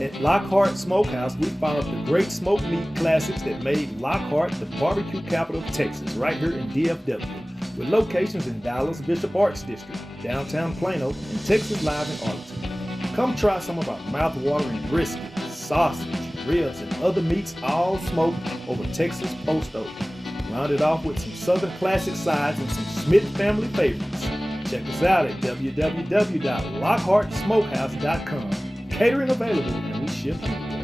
At Lockhart Smokehouse, we found the great smoked meat classics that made Lockhart the barbecue capital of Texas, right here in DFW, with locations in Dallas Bishop Arts District, downtown Plano, and Texas Live in Arlington. Come try some of our mouth-watering brisket, sausage, ribs, and other meats all smoked over Texas post oak. Rounded off with some Southern classic sides and some Smith family favorites. Check us out at www.lockhartsmokehouse.com. Catering available, and we ship anywhere.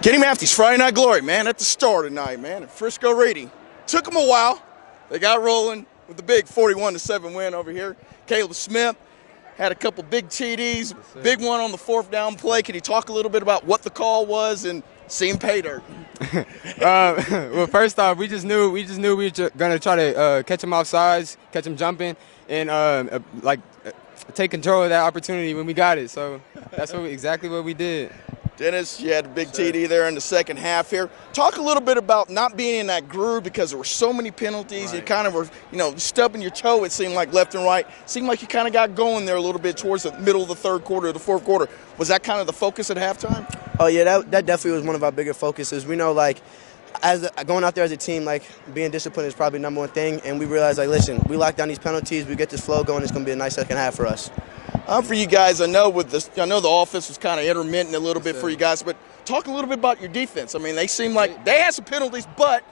Kenny Matthews, Friday Night Glory, man, at the Star tonight, man, at Frisco Reedy. Took them a while. They got rolling with the big 41-7 win over here. Kaleb Smith had a couple big TDs, big one on the fourth down play. Can you talk a little bit about what the call was and seeing pay dirt? Well, first off, we just knew we were gonna try to catch him off sides, catch him jumping, and take control of that opportunity when we got it. So that's exactly what we did. Dennis, you had a big TD there in the second half here. Talk a little bit about not being in that groove because there were so many penalties. Right. You kind of were, stubbing your toe, it seemed like, left and right. It seemed like you kind of got going there a little bit towards the middle of the third quarter, the fourth quarter. Was that kind of the focus at halftime? Oh, yeah, that definitely was one of our bigger focuses. We know, going out there as a team, being disciplined is probably the number one thing. And we realized, listen, we lock down these penalties, we get this flow going, it's going to be a nice second half for us. For you guys, I know the offense was kind of intermittent a little bit for you guys, but talk a little bit about your defense. I mean, they seem like they had some penalties, but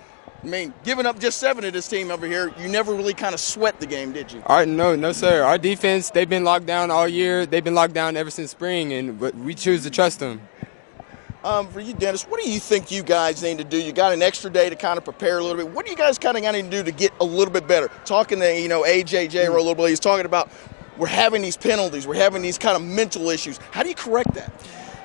giving up just 7 to this team over here, you never really kind of sweat the game, did you? No, sir. Our defense, they've been locked down all year. They've been locked down ever since spring, and we choose to trust them. For you, Dennis, what do you think you guys need to do? You got an extra day to kind of prepare a little bit. What do you guys kind of got to do to get a little bit better? Talking to, AJJ or a little bit, he's talking about we're having these penalties, we're having these kind of mental issues. How do you correct that?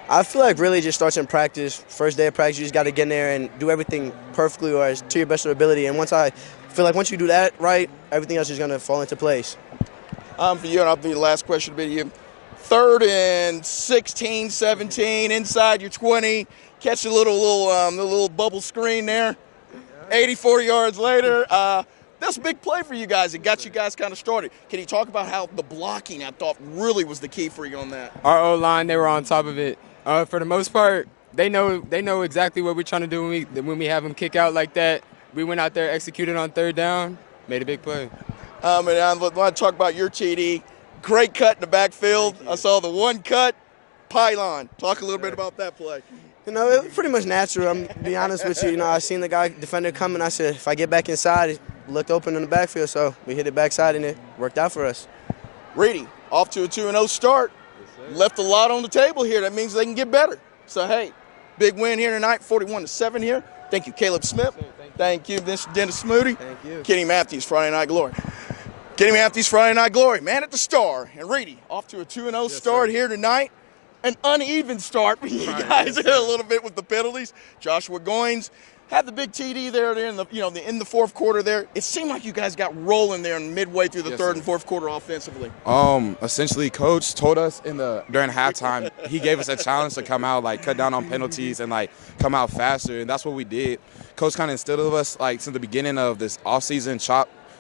I feel like really just starts in practice. First day of practice, you just got to get in there and do everything perfectly or to your best of ability. And once you do that right, everything else is going to fall into place. For you, and I'll be the last question to be you. 3rd and 16, 17, inside your 20. Catch the little bubble screen there. 84 yards later. That's a big play for you guys. It got you guys kind of started. Can you talk about how the blocking, I thought, really was the key for you on that? Our O-line, they were on top of it. For the most part, they know exactly what we're trying to do when we have them kick out like that. We went out there, executed on 3rd down, made a big play. And I want to talk about your TD. Great cut in the backfield. I saw the one cut, pylon. Talk a little bit about that play. It was pretty much natural. I'm to be honest with you. I seen the defender coming. I said, if I get back inside, it looked open in the backfield, so we hit it backside, and it worked out for us. Reedy, off to a 2-0 start. Yes, left a lot on the table here. That means they can get better. So, hey, big win here tonight, 41-7 here. Thank you, Kaleb Smith. Thank you, Dennis Moody. Thank you. Kenny Matthews, Friday Night Glory. Kenny Matthews, Friday Night Glory. Man at the Star. And Reedy, off to a 2-0 start here tonight. An uneven start for you guys a little bit with the penalties. Joshua Goines had the big TD there in the fourth quarter there. It seemed like you guys got rolling there midway through the third and fourth quarter offensively. Essentially, Coach told us during halftime, he gave us a challenge to come out, cut down on penalties and come out faster, and that's what we did. Coach kind of instilled in us since the beginning of this offseason,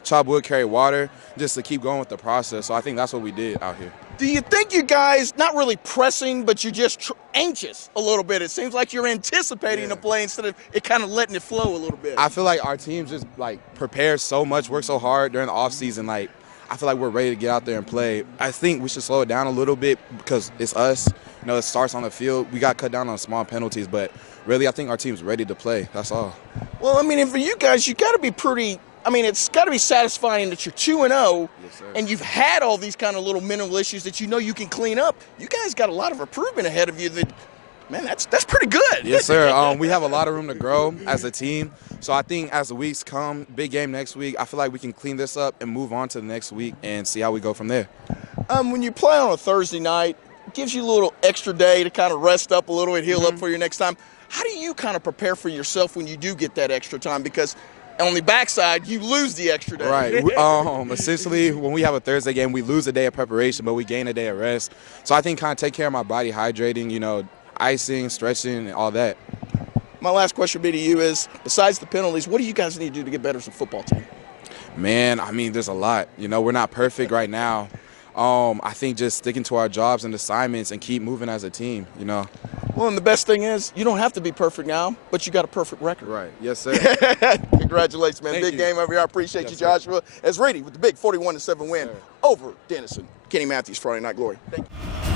chop wood, carry water, just to keep going with the process. So I think that's what we did out here. Do you think you guys, not really pressing, but you're just anxious a little bit? It seems like you're anticipating the play instead of it kind of letting it flow a little bit. I feel like our team just prepares so much, works so hard during the offseason. I feel like we're ready to get out there and play. I think we should slow it down a little bit because it's us. It starts on the field. We got cut down on small penalties, but really I think our team's ready to play. That's all. Well, and for you guys, you got to be pretty – it's got to be satisfying that you're 2-0, and you've had all these kind of little mental issues that you can clean up. You guys got a lot of improvement ahead of you. That's pretty good. Yes, sir. We have a lot of room to grow as a team. So I think as the weeks come, big game next week, I feel like we can clean this up and move on to the next week and see how we go from there. When you play on a Thursday night, it gives you a little extra day to kind of rest up a little and heal up for your next time. How do you kind of prepare for yourself when you do get that extra time? Because on the backside, you lose the extra day. Right. Essentially, when we have a Thursday game, we lose a day of preparation, but we gain a day of rest. So I think kind of take care of my body, hydrating, icing, stretching, and all that. My last question would be to you is, besides the penalties, what do you guys need to do to get better as a football team? Man, I mean, there's a lot. You know, we're not perfect right now. I think just sticking to our jobs and assignments and keep moving as a team, you know. Well, and the best thing is, you don't have to be perfect now, but you got a perfect record. Right. Yes, sir. Congratulations, man. Thank Big you. game over here. I appreciate you, Joshua. As Reedy with the big 41-7 win over Denison. Kenny Matthews, Friday Night Glory. Thank you.